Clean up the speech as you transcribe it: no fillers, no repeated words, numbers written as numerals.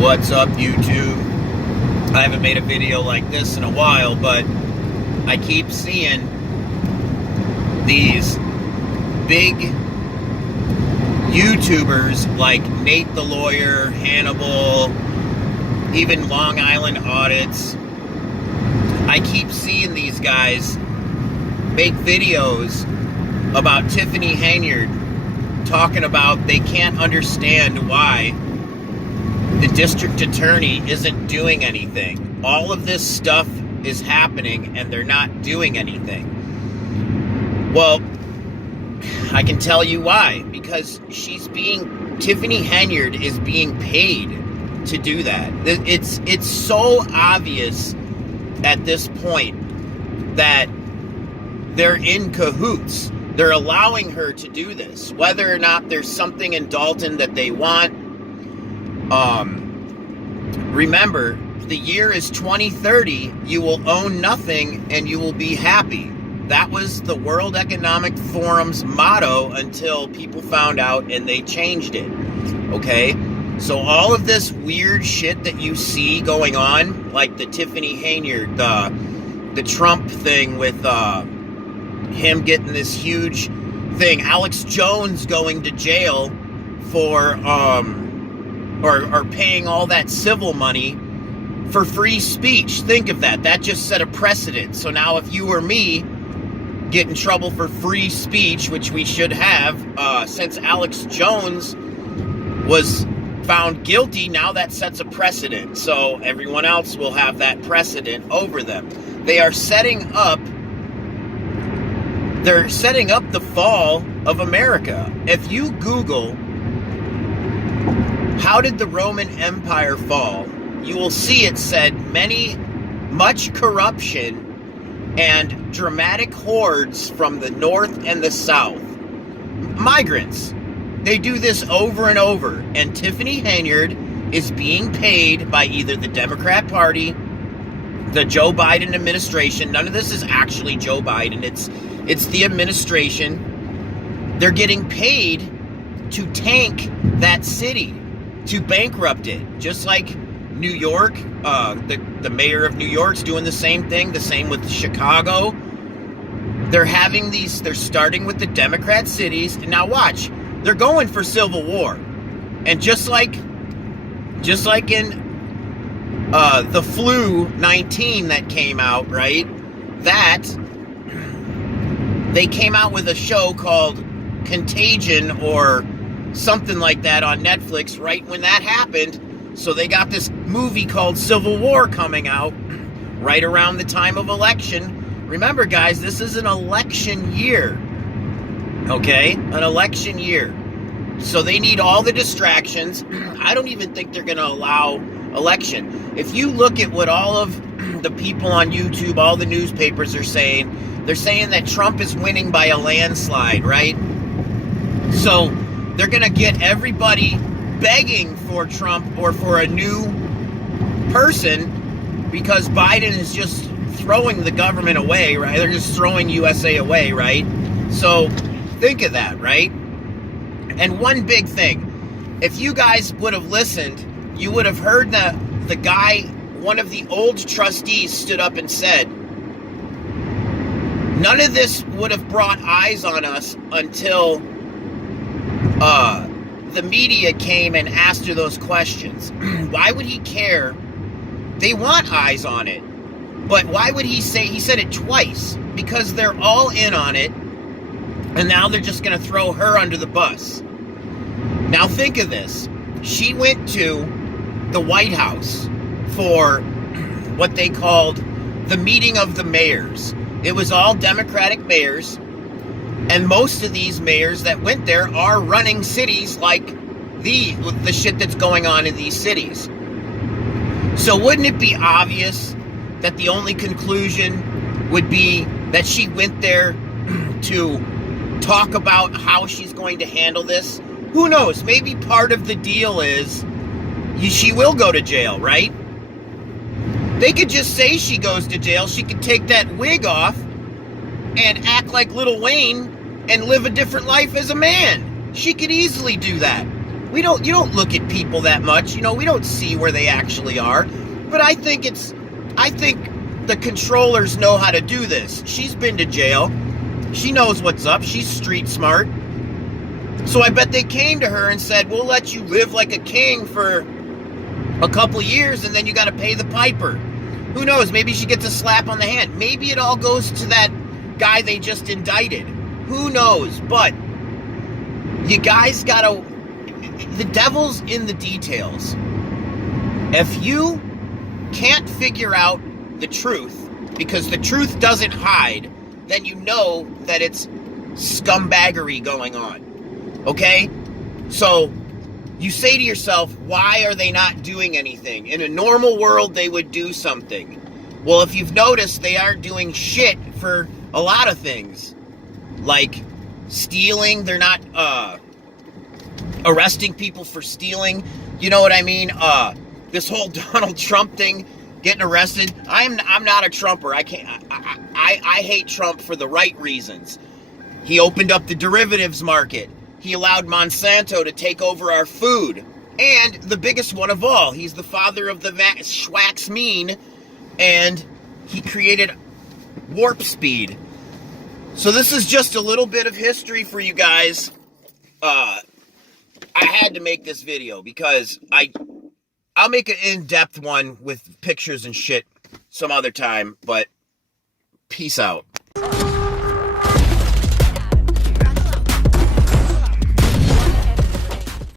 What's up, YouTube? I haven't made a video like this in a while, but I keep seeing these big YouTubers like Nate the Lawyer, Hannibal, even Long Island Audits. I keep seeing these guys make videos about Tiffany Henyard talking about they can't understand why the district attorney isn't doing anything. All of this stuff is happening and they're not doing anything. Well, I can tell you why. Because Tiffany Henyard is being paid to do that. It's so obvious at this point that they're in cahoots. They're allowing her to do this. Whether or not there's something in Dalton that they want. Remember, the year is 2030. You will own nothing and you will be happy. That was the World Economic Forum's motto until people found out and they changed it. Okay? So all of this weird shit that you see going on, like the Tiffany Henyard, the Trump thing with him getting this huge thing, Alex Jones going to jail for or paying all that civil money for free speech. Think of that. That just set a precedent. So now if you or me get in trouble for free speech, which we should have, since Alex Jones was found guilty, now that sets a precedent. So everyone else will have that precedent over them. They're setting up the fall of America. If you Google, how did the Roman Empire fall? You will see it said much corruption and dramatic hordes from the north and the south. Migrants. They do this over and over. And Tiffany Henyard is being paid by either the Democrat Party, the Joe Biden administration. None of this is actually Joe Biden. It's the administration. They're getting paid to tank that city, to bankrupt it. Just like New York, the mayor of New York's doing the same thing. The same with Chicago. They're starting with the Democrat cities. And now watch, they're going for civil war. And just like in the flu 19 that came out, right? That they came out with a show called Contagion or something like that on Netflix right when that happened. So they got this movie called Civil War coming out right around the time of election. Remember, guys, this is an election year. Okay? An election year. So they need all the distractions. I don't even think they're going to allow election. If you look at what all of the people on YouTube, all the newspapers are saying, they're saying that Trump is winning by a landslide, right? So they're going to get everybody begging for Trump or for a new person because Biden is just throwing the government away, right? They're just throwing USA away, right? So think of that, right? And one big thing, if you guys would have listened, you would have heard that the guy, one of the old trustees, stood up and said, none of this would have brought eyes on us until the media came and asked her those questions. Why would he care? They want eyes on it. But why would he said it twice? Because they're all in on it. And now they're just going to throw her under the bus. Now think of this. She went to the White House for what they called the meeting of the mayors. It was all Democratic mayors. And most of these mayors that went there are running cities like the shit that's going on in these cities. So wouldn't it be obvious that the only conclusion would be that she went there to talk about how she's going to handle this? Who knows? Maybe part of the deal is she will go to jail, right? They could just say she goes to jail. She could take that wig off and act like Lil Wayne and live a different life as a man. She could easily do that. You don't look at people that much. You know, we don't see where they actually are. But I think the controllers know how to do this. She's been to jail. She knows what's up. She's street smart. So I bet they came to her and said, we'll let you live like a king for a couple years, and then you got to pay the piper. Who knows? Maybe she gets a slap on the hand. Maybe it all goes to that guy they just indicted. Who knows? But you guys gotta... The devil's in the details. If you can't figure out the truth, because the truth doesn't hide, then you know that it's scumbaggery going on. Okay? So, you say to yourself, why are they not doing anything? In a normal world, they would do something. Well, if you've noticed, they aren't doing shit for a lot of things. Like stealing. They're not arresting people for stealing. You know what I mean? This whole Donald Trump thing, getting arrested. I'm not a Trumper. I hate Trump for the right reasons. He opened up the derivatives market. He allowed Monsanto to take over our food. And the biggest one of all, he's the father of the Schwaxmine, and he created warp speed. So this is just a little bit of history for you guys. I had to make this video because I'll make an in-depth one with pictures and shit some other time, but peace out.